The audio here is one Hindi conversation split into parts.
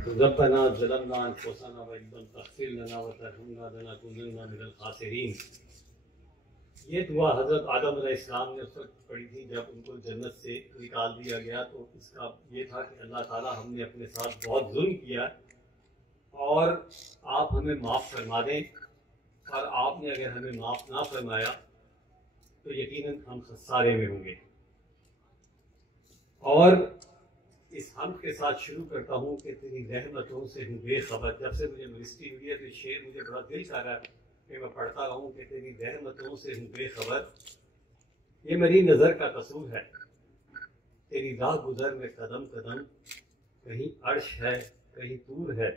रब्बना ज़लमना अनफुसना व इन lam तग़फिर लना व तरहमना लनकुनन्ना मिनल ख़ासिरीन। ये दुआ हज़रत आदम अलैहिस्सलाम ने उस वक्त पढ़ी थी जब उनको जन्नत से निकाल दिया गया। तो इसका ये था कि अल्लाह ताला हमने अपने साथ बहुत जुल्म किया और आप हमें माफ़ फरमा दें, और आपने अगर हमें माफ़ ना फरमाया तो यकीनन हम खसारे में होंगे। और इस हम के साथ शुरू करता हूँ कि तेरी रहमतों से हूँ बेखबर। जब से मुझे मिनिस्ट्री हुई है तो शेर मुझे बड़ा दिल चाह रहा है कि मैं पढ़ता रहूँ कि तेरी रहमतों से हूँ बेखबर। ये मेरी नज़र का कसूर है, तेरी राह गुजर में कदम कदम, कहीं अर्श है कहीं तूर है।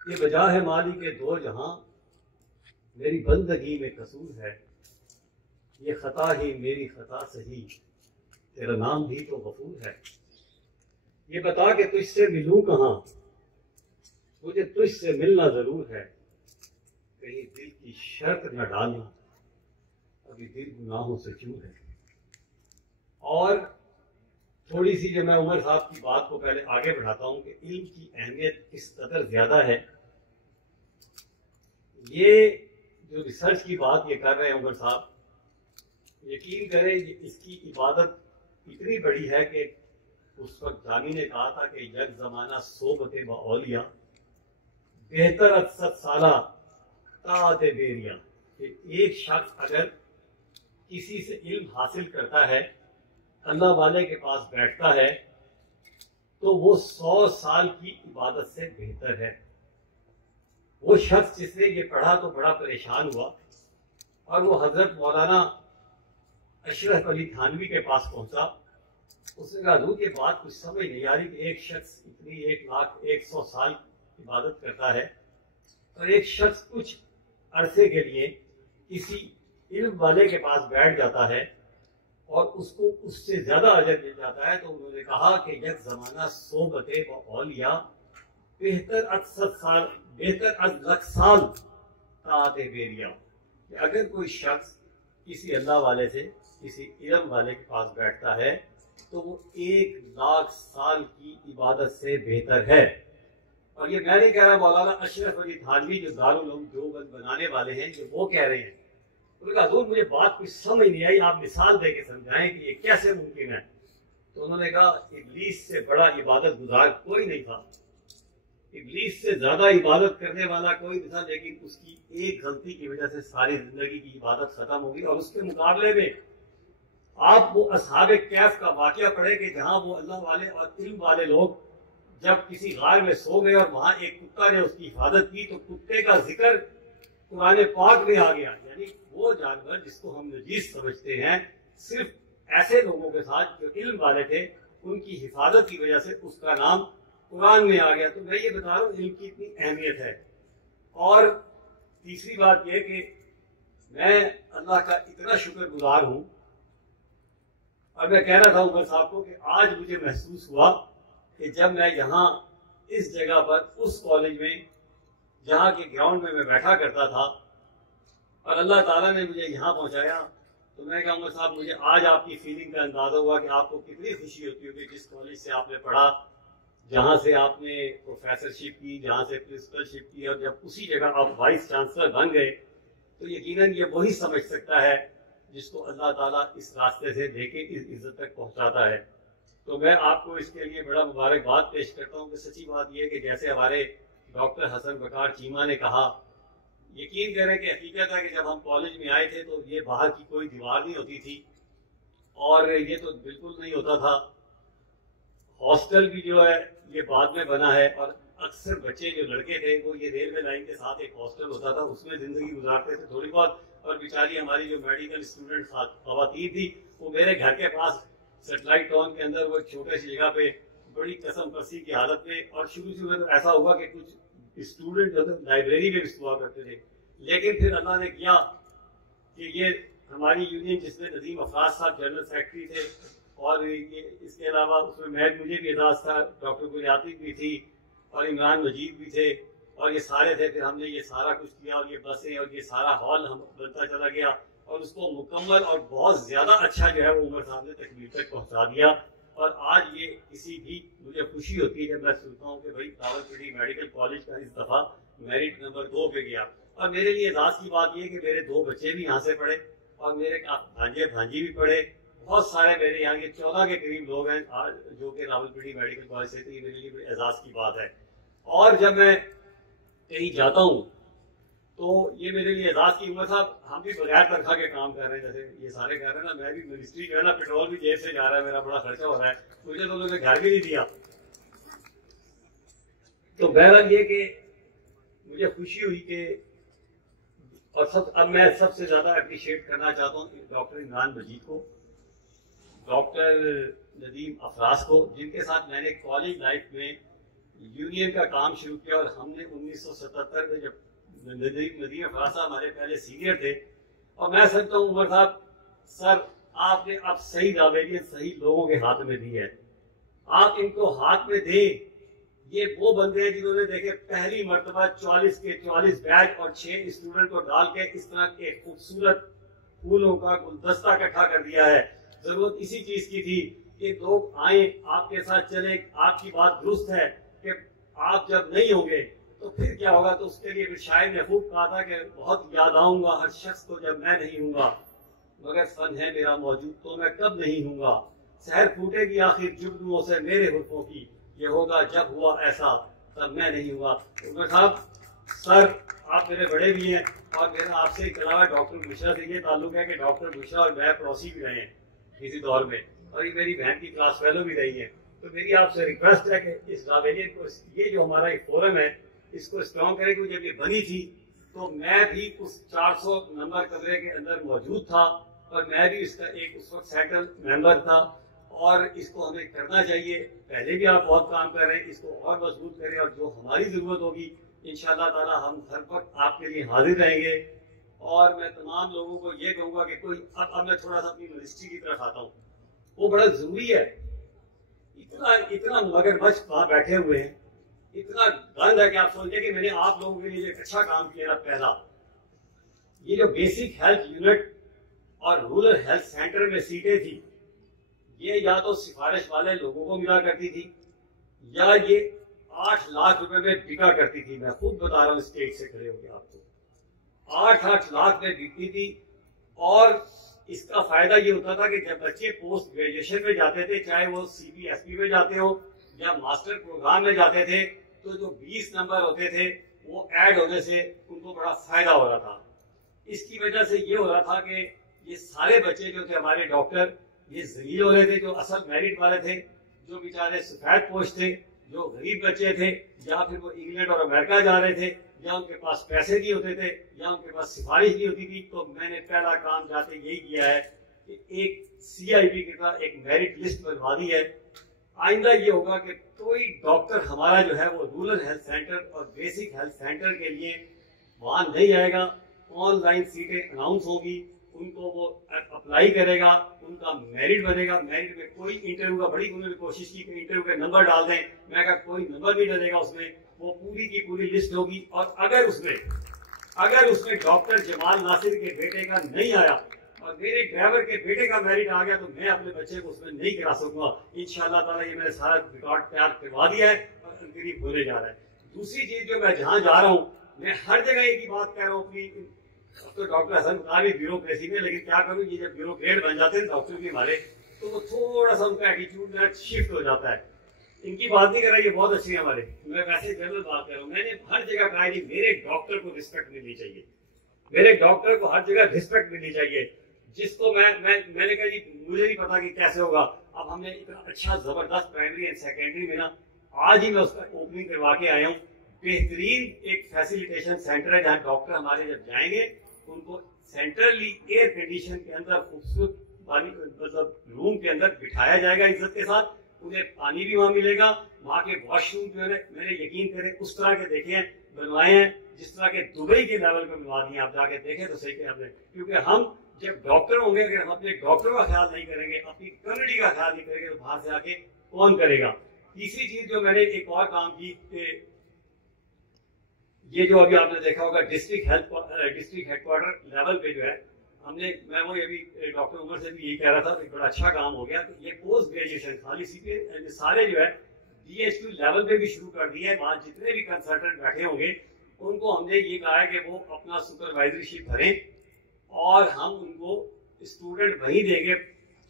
ये वजह है माली के दो जहां, मेरी बंदगी में कसूर है। ये खता ही मेरी खता सही, तेरा नाम भी तो गफूर है। ये बता कि तुझसे मिलूं कहाँ, मुझे तुझसे मिलना जरूर है। कहीं दिल की शर्त न डालना, अभी दिल गुनाहों से चूर है। और थोड़ी सी जो मैं उमर साहब की बात को पहले आगे बढ़ाता हूँ कि इल्म की अहमियत किस कदर ज्यादा है। ये जो रिसर्च की बात ये कर रहे हैं उमर साहब, यकीन करें इसकी इबादत इतनी बड़ी है कि उस वक्त जानी ने कहा था कि यक जमाना सोबत ब औलिया बेहतर अक्सर साला ताते बेरिया। कि एक शख्स अगर किसी से इल्म हासिल करता है, अल्लाह वाले के पास बैठता है, तो वो 100 साल की इबादत से बेहतर है। वो शख्स जिसने ये पढ़ा तो बड़ा परेशान हुआ और वो हजरत मौलाना अशरफ अली थानवी के पास पहुंचा। उसने कहा हजूर के बाद कुछ समझ नहीं आ रही कि एक शख्स इतनी 1,00,100 साल इबादत करता है और एक शख्स कुछ अरसे के लिए किसी इल्म वाले के पास बैठ जाता है और उसको उससे ज्यादा अजर मिल जाता है। तो उन्होंने कहा कि यक जमाना सोबते व औलिया बेहतर अक्सर साल बेहतर लख साल ताते बेरिया। कि अगर कोई शख्स किसी अल्लाह वाले से किसी इल्म वाले के पास बैठता है तो वो 1,00,000 साल की इबादत से बेहतर है। और ये मैं नहीं कह रहा, मौलाना अशरफ अली थानवी जो दारुल उलूम देवबंद बनाने वाले हैं ये वो कह रहे हैं। उन्होंने कहा हजूर मुझे बात कुछ समझ नहीं आई, आप मिसाल दे के समझाएं कि ये कैसे मुमकिन है। तो उन्होंने कहा इब्लीस से बड़ा इबादत गुजार कोई नहीं था, इब्लीस से ज्यादा इबादत करने वाला कोई नहीं था, लेकिन उसकी एक गलती की वजह से सारी जिंदगी की इबादत खत्म होगी। और उसके मुकाबले में आप वो असहाबे कैफ का वाकया पढ़े कि जहां वो अल्लाह वाले और इल्म वाले लोग जब किसी गार में सो गए और वहां एक कुत्ता ने उसकी हिफाजत की तो कुत्ते का जिक्र कुरान पाक में आ गया। यानी वो जानवर जिसको हम नजीस समझते हैं, सिर्फ ऐसे लोगों के साथ जो इल्म वाले थे उनकी हिफाजत की वजह से उसका नाम कुरान में आ गया। तो मैं ये बता रहा हूँ इल्म की इतनी अहमियत है। और तीसरी बात यह कि मैं अल्लाह का इतना शुक्रगुजार हूँ। और मैं कह रहा था उमर साहब को कि आज मुझे महसूस हुआ कि जब मैं यहाँ इस जगह पर उस कॉलेज में जहाँ के ग्राउंड में मैं बैठा करता था और अल्लाह ताला ने मुझे यहाँ पहुँचाया, तो मैं कहा उमर साहब मुझे आज आपकी फीलिंग का अंदाजा हुआ कि आपको कितनी खुशी होती होगी जिस कॉलेज से आपने पढ़ा, जहाँ से आपने प्रोफेसरशिप की, जहाँ से प्रिंसिपलशिप की, और जब उसी जगह आप वाइस चांसलर बन गए तो यकीनन ये वही समझ सकता है जिसको अल्लाह ताला इस रास्ते से लेके इस इज्जत तक पहुंचाता है। तो मैं आपको इसके लिए बड़ा मुबारकबाद पेश करता हूँ कि सच्ची बात यह है कि जैसे हमारे डॉक्टर हसन बकार चीमा ने कहा, यकीन करें कि हकीकत है कि जब हम कॉलेज में आए थे तो ये बाहर की कोई दीवार नहीं होती थी और ये तो बिल्कुल नहीं होता था। हॉस्टल भी जो है ये बाद में बना है और अक्सर बच्चे जो लड़के थे वो ये रेलवे लाइन के साथ एक हॉस्टल होता था, उसमें जिंदगी गुजारते थे थोड़ी बहुत। और बेचारी हमारी जो मेडिकल स्टूडेंट खवातीन थी वो मेरे घर के पास सेटेलाइट टाउन के अंदर वो छोटे सी जगह पे बड़ी कसम कसी की हालत में, और शुरू में तो ऐसा हुआ कि कुछ स्टूडेंट जो थे लाइब्रेरी में भी सुआ करते थे। लेकिन फिर अल्लाह ने किया कि ये हमारी यूनियन जिसमें नदीम अफराज साहब जनरल सेक्रेटरी थे और ये इसके अलावा उसमें मुझे भी एजाज था, डॉक्टर गुलियाती भी थी और इमरान मजीद भी थे और ये सारे थे। फिर हमने ये सारा कुछ किया और ये बसें और ये सारा हॉल हम बनता चला गया और उसको मुकम्मल और बहुत ज्यादा अच्छा जो है वो उमर साहब ने तकमील तक पहुंचा दिया। और आज ये किसी भी मुझे खुशी होती है जब मैं सुनता हूँ कि भाई रावलपिंडी मेडिकल कॉलेज का इस दफा मेरिट नंबर 2 पे गया। और मेरे लिए एजाज की बात यह कि मेरे 2 बच्चे भी यहाँ से पढ़े और मेरे भांजे भांजी भी पढ़े। बहुत सारे मेरे यहाँ के 14 के करीब लोग हैं आज जो कि रावलपिंडी मेडिकल कॉलेज से, तो ये मेरे लिए एजाज की बात है। और जब मैं कहीं जाता हूँ तो ये मेरे लिए एजाज की उम्र। साहब हम भी बगैर तनख्वाह के काम कर रहे हैं, जैसे ये सारे कर रहे हैं ना, मैं भी मिनिस्ट्री जो है ना, पेट्रोल भी जेब से जा रहा है, मेरा बड़ा खर्चा हो रहा है, मुझे तो उन्होंने घर भी नहीं दिया। तो बहरहाल ये कि मुझे खुशी हुई कि और अब मैं सबसे ज्यादा अप्रिशिएट करना चाहता हूँ डॉक्टर इमरान मजीद को, डॉक्टर नदीम अफराज को, जिनके साथ मैंने कॉलेज लाइफ में यूनियन का काम शुरू किया। और हमने 1977 में जब नदीम अफराज साहब हमारे पहले सीनियर थे, और मैं समझता हूँ उमर साहब सर आपने अब सही लावेलियन सही लोगों के हाथ में दी है, आप इनको हाथ में दें। ये वो बंदे हैं जिन्होंने देखे पहली मर्तबा 44 के 44 बैच और 6 स्टूडेंट को डाल के इस तरह के खूबसूरत फूलों का गुलदस्ता इकट्ठा कर दिया है। जरूरत इसी चीज की थी कि लोग आए आपके साथ चले। आपकी बात दुरुस्त है कि आप जब नहीं होंगे तो फिर क्या होगा, तो उसके लिए शायद ने खूब कहा था कि बहुत याद आऊंगा हर शख्स को जब मैं नहीं हूंगा, मगर फन है मेरा मौजूद तो मैं कब नहीं हूंगा। सहर फूटेगी आखिर जुगनुओं से मेरे हुर्फों की, ये होगा जब हुआ ऐसा तब मैं नहीं हुआ। उमर साहब सर आप मेरे बड़े भी हैं और मेरा आपसे के अलावा डॉक्टर मिश्रा से ये ताल्लुक है कि डॉक्टर मिश्रा और मैं पड़ोसी भी रहे हैं किसी दौर में, और ये मेरी बहन की क्लास फेलो भी रही है। तो मेरी आपसे रिक्वेस्ट है कि इस लावेलियन को, ये जो हमारा एक फोरम है, इसको स्ट्रॉन्ग करें। कि जब ये बनी थी तो मैं भी उस 400 नंबर कमरे के अंदर मौजूद था और मैं भी इसका एक उस वक्त सेटल मेंबर था, और इसको हमें करना चाहिए। पहले भी आप बहुत काम कर रहे हैं, इसको और मजबूत करें, और जो हमारी जरूरत होगी इंशाअल्लाह ताला हम हर वक्त आपके लिए हाजिर रहेंगे। और मैं तमाम लोगों को ये कहूंगा कि कोई अब मैं थोड़ा सा अपनी मिनिस्ट्री की तरफ आता हूँ, वो बड़ा जरूरी है। इतना मगरमच्छ वहां बैठे हुए हैं, इतना गंद है कि आप सोचते कि मैंने आप लोगों के लिए एक अच्छा काम किया ना। पहला ये जो बेसिक हेल्थ यूनिट और रूरल हेल्थ सेंटर में सीटें थी, ये या तो सिफारिश वाले लोगों को मिला करती थी या ये 8 लाख रुपए में बिका करती थी। मैं खुद बता रहा हूँ स्टेज से खड़े होकर आपको, 8-8 लाख में बिकती थी। और इसका फायदा ये होता था कि जब बच्चे पोस्ट ग्रेजुएशन में जाते थे, चाहे वो CBSP में जाते हो या मास्टर प्रोग्राम में जाते थे, तो जो 20 नंबर होते थे वो ऐड होने से उनको बड़ा फायदा हो रहा था। इसकी वजह से ये हो रहा था कि ये सारे बच्चे जो थे हमारे डॉक्टर, ये जलील हो रहे थे, जो असल मेरिट वाले थे, जो बेचारे सफेद पोस्ट थे, जो गरीब बच्चे थे, या फिर वो इंग्लैंड और अमेरिका जा रहे थे, या उनके पास पैसे नहीं होते थे, या उनके पास सिफारिश नहीं होती थी। तो मैंने पहला काम जाते यही किया है कि एक CIP की तरह एक मेरिट लिस्ट बनवा दी है। आइंदा ये होगा कि कोई डॉक्टर हमारा जो है वो रूरल हेल्थ सेंटर और बेसिक हेल्थ सेंटर के लिए वहां नहीं आएगा। ऑनलाइन सीटें अनाउंस होगी, उनको वो अप्लाई करेगा, उनका मेरिट बनेगा। मेरिट में कोई इंटरव्यू का, बड़ी उन्होंने कोशिश की कि इंटरव्यू के नंबर डाल दें, मैं कहा कोई नंबर नहीं डलेगा उसमें, वो पूरी की पूरी लिस्ट होगी। और अगर उसमें डॉक्टर जमाल नासिर के बेटे का नहीं आया और मेरे ड्राइवर के बेटे का मेरिट आ गया, तो मैं अपने बच्चे को उसमें नहीं करा सकूंगा। इंशाअल्लाह ताला ये मैंने सारा रिकॉर्ड तैयार करवा दिया है और करीब होने जा रहा है। दूसरी चीज जो मैं जहां जा रहा हूँ, मैं हर जगह एक ही बात कह रहा हूँ अपनी, तो डॉक्टर हसन बता भी ब्यूरोक्रेसी में, लेकिन क्या करूँ, ये जब ब्यूरोक्रेट बन जाते हैं डॉक्टर भी हमारे, तो वो थोड़ा सा उनका एटीट्यूड में शिफ्ट हो जाता है। इनकी बात नहीं कर रहा, ये बहुत अच्छी है हमारे, मैं वैसे जनरल बात कर रहा हूँ। मैंने हर जगह कहा कि मेरे डॉक्टर को रिस्पेक्ट मिलनी चाहिए, मेरे डॉक्टर को हर जगह रिस्पेक्ट मिलनी चाहिए। जिसको मैंने कहा जी मुझे नहीं पता कि कैसे होगा। अब हमने इतना अच्छा जबरदस्त प्राइमरी एंड सेकेंडरी में ना, आज ही मैं उसका ओपनिंग करवा के आया हूँ। बेहतरीन एक फैसिलिटेशन सेंटर है जहाँ डॉक्टर हमारे जब जाएंगे उनको सेंट्रली एयर कंडीशन के अंदर खूबसूरत पानी, मतलब रूम के अंदर बिठाया जाएगा इज्जत के साथ। उन्हें पानी भी वहां मिलेगा, वहां के वॉशरूम जो है मैंने यकीन करें उस तरह के देखे हैं, बनवाए हैं जिस तरह के दुबई के लेवल पे बनवा दिए। आप जाके देखें तो सही आपने, क्योंकि हम जब डॉक्टर होंगे, अगर हम अपने डॉक्टरों का ख्याल नहीं करेंगे, अपनी कम्युनिटी का ख्याल नहीं करेंगे, तो बाहर से आके कौन करेगा। तीसरी चीज जो मैंने एक और काम की, ये जो अभी आपने देखा होगा डिस्ट्रिक्ट हेडक्वार्टर लेवल पे जो है मैं वो ये भी डॉक्टर उमर से भी यही कह रहा था कि बड़ा अच्छा काम हो गया कि ये पोस्ट ग्रेजुएशन खाली सीपीए सारे जो है DHQ लेवल पे भी शुरू कर दिए हैं। वहाँ जितने भी कंसल्टेंट बैठे होंगे उनको हमने ये कहा है कि वो अपना सुपरवाइजरशिप भरें और हम उनको स्टूडेंट वहीं देंगे,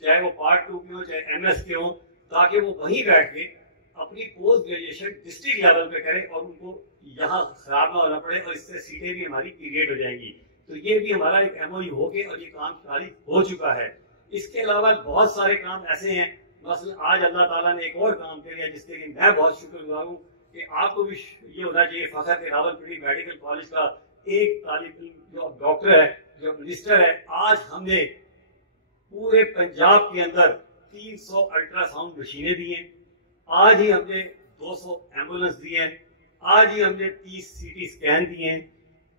चाहे वो पार्ट 2 के हो चाहे MS के हो, ताकि वो वहीं बैठ के अपनी पोस्ट ग्रेजुएशन डिस्ट्रिक्ट लेवल पे करें और उनको यहाँ खराब ना होना पड़े और इससे सीटें भी हमारी क्रिएट हो जाएंगी। तो ये भी हमारा एक MOU हो गया और ये काम जारी हो चुका है। इसके अलावा बहुत सारे काम ऐसे हैं, मसलन आज अल्लाह ताला ने एक और काम किया जिसके लिए मैं बहुत शुक्रगुजार हूँ कि आपको भी ये होना चाहिए फखर के रावलपिंडी मेडिकल कॉलेज का एक तालिब इल्म जो डॉक्टर है, जो मिनिस्टर है, आज हमने पूरे पंजाब के अंदर 300 अल्ट्रासाउंड मशीनें दी हैं, आज ही हमने 200 एम्बुलेंस दी हैं, आज ही हमने 30 CT स्कैन दिए हैं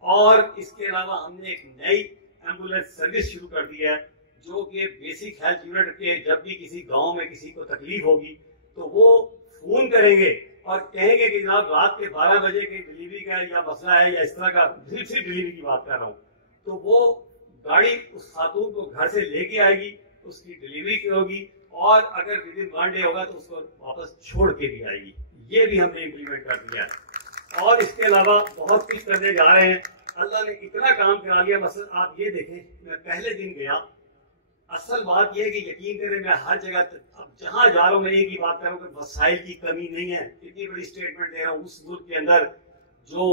और इसके अलावा हमने एक नई एम्बुलेंस सर्विस शुरू कर दी है जो कि बेसिक हेल्थ यूनिट के जब भी किसी गांव में किसी को तकलीफ होगी तो वो फोन करेंगे और कहेंगे कि जनाब रात के 12 बजे की डिलीवरी का या मसला है या इस तरह का, सिर्फ डिलीवरी की बात कर रहा हूँ, तो वो गाड़ी उस खातून को घर से लेके आएगी, उसकी डिलीवरी की होगी और अगर विदिन 1 डे होगा तो उसको वापस छोड़ के भी आएगी। ये भी हमने इम्प्लीमेंट कर दिया है और इसके अलावा बहुत कुछ करने जा रहे हैं। अल्लाह ने इतना काम करा लिया, मसलन आप ये देखें, मैं पहले दिन गया, असल बात यह है कि यकीन करें मैं हर जगह अब जहां जा रहा हूं मैं एक ही बात कर रहा हूं कि वसाइल की कमी नहीं है। इतनी बड़ी स्टेटमेंट दे रहा हूं उस मुल्क के अंदर जो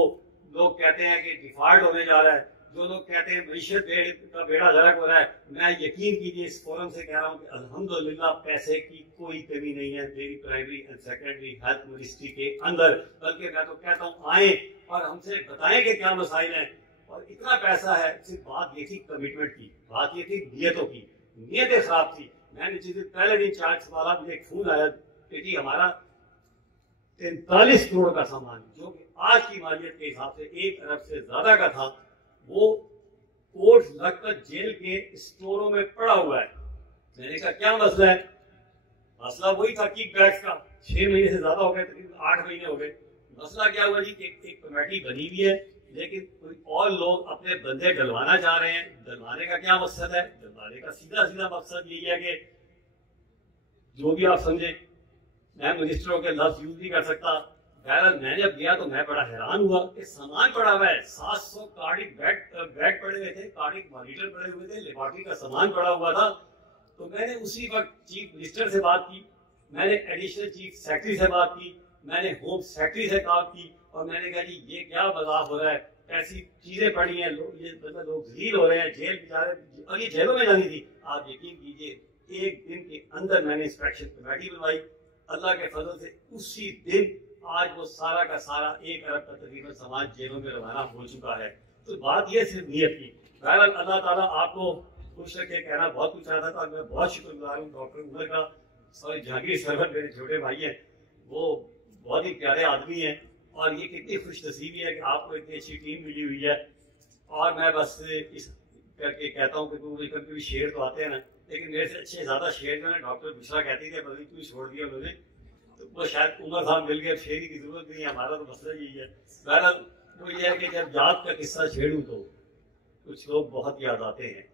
लोग कहते हैं कि डिफॉल्ट होने जा रहा है, जो लोग कहते हैं मईशत का बेड़ा गर्क हो रहा है, मैं यकीन कीजिए इस फोरम से कह रहा हूं कि अल्हम्दुलिल्लाह पैसे की कोई कमी नहीं है मेरी primary and secondary health ministry के अंदर। बल्कि मैं तो कहता हूं आए और हमसे बताएं कि क्या मसाइल हैं। और इतना पैसा है, सिर्फ बात ये थी कमिटमेंट की, बात ये थी नियतों की, नियतें खराब थी। मैंने जिस दिन पहले दिन चार्ज वाला मुझे एक फोन आया कि जी हमारा 43 करोड़ का सामान जो कि आज की मालियत के हिसाब से 1 अरब से ज्यादा का था, वो कोर्ट लगभग जेल के स्टोरों में पड़ा हुआ है। मैंने कहा क्या मसला है? मसला वही था किक बैग्स का, 6 महीने से ज्यादा हो गए, तकरीबन 8 महीने हो गए। मसला क्या हुआ जी कि एक कमेटी बनी हुई है लेकिन कोई और लोग अपने बंदे डलवाना चाह रहे हैं। डलवाने का क्या मकसद है? डलवाने का सीधा सीधा मकसद यही है कि जो भी आप समझे, मैं मिनिस्टरों के लफ्ज यूज नहीं कर सकता। बहरहाल मैं जब गया तो मैं बड़ा हैरान हुआ कि सामान पड़ा हुआ है, 700 कार्डिक बेड पड़े हुए थे, कार्डिक मॉनिटर पड़े हुए थे, लेबोरेटरी का सामान पड़ा हुआ था। तो मैंने उसी वक्त चीफ मिनिस्टर से बात की, मैंने एडिशनल चीफ सेक्रेटरी से बात की, मैंने होम सेक्रेटरी से बात की और मैंने कहा जी ये क्या बदलाव हो रहा है, ऐसी चीजें पड़ी हैं, लोग ये मतलब लोग जलील हो रहे हैं, जेल बेचारे, और ये जेलों में जानी थी। आप यकीन कीजिए 1 दिन के अंदर मैंने इंस्पेक्शन कमेटी बनवाई, अल्लाह के फजल से उसी दिन आज वो सारा का सारा 1 अरब का तकरीबन सामान जेलों में रवाना हो चुका है। तो बात ये सिर्फ नियत की। बहरहाल अल्लाह ताला आपको खुश रखे, कहना बहुत कुछ चाहता था। मैं बहुत शुक्रगुजार हूँ डॉक्टर उमर का, सॉरी जहांगीर सरवर मेरे छोटे भाई हैं, वो बहुत ही प्यारे आदमी हैं और ये कितनी खुश नसीबी है कि आपको इतनी अच्छी टीम मिली हुई है। और मैं बस इस करके कहता हूँ कि कभी भी शेर तो आते हैं ना, लेकिन मेरे से अच्छे ज्यादा शेर जो है डॉक्टर बुशरा कहती थी, बल्कि क्यों छोड़ दिया उन्होंने, तो वो शायद उमर साहब मिल गए, शेर की जरूरत नहीं है, हमारा तो मसला यही है। बहरहाल वो ये है कि जब याद का किस्सा छेड़ूं तो कुछ लोग बहुत याद आते हैं,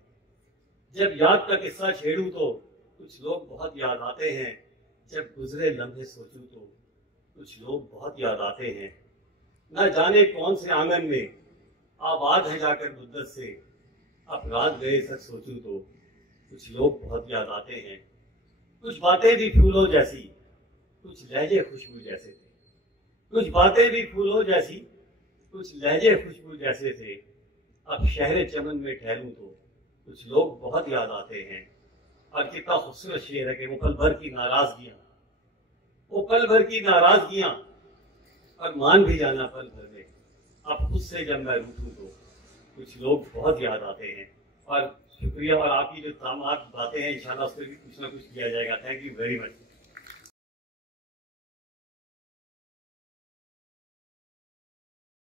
जब याद का किस्सा छेड़ूं तो कुछ लोग बहुत याद आते हैं, जब गुजरे लम्हे सोचूं तो कुछ लोग बहुत याद आते हैं। न जाने कौन से आंगन में आबाद है जाकर मुद्दत से, अब रात गए सच सोचूं तो कुछ लोग बहुत याद आते हैं। कुछ बातें भी फूलों जैसी, कुछ लहजे खुशबू जैसे थे, कुछ बातें भी फूलों जैसी, कुछ लहजे खुशबू जैसे थे। अब शहर चमन में ठहरूं तो कुछ लोग बहुत याद आते हैं। और कितना खूबसूरत शेर है कि वो पल भर की नाराजगियां, वो पल भर की नाराजगियां और मान भी जाना पल भर में, अब खुद से जब मैं रूठूं तो कुछ लोग बहुत याद आते हैं। और शुक्रिया, और आपकी जो तमाम बातें हैं इंशाल्लाह उस पर भी कुछ ना कुछ किया जाएगा। Thank you very much.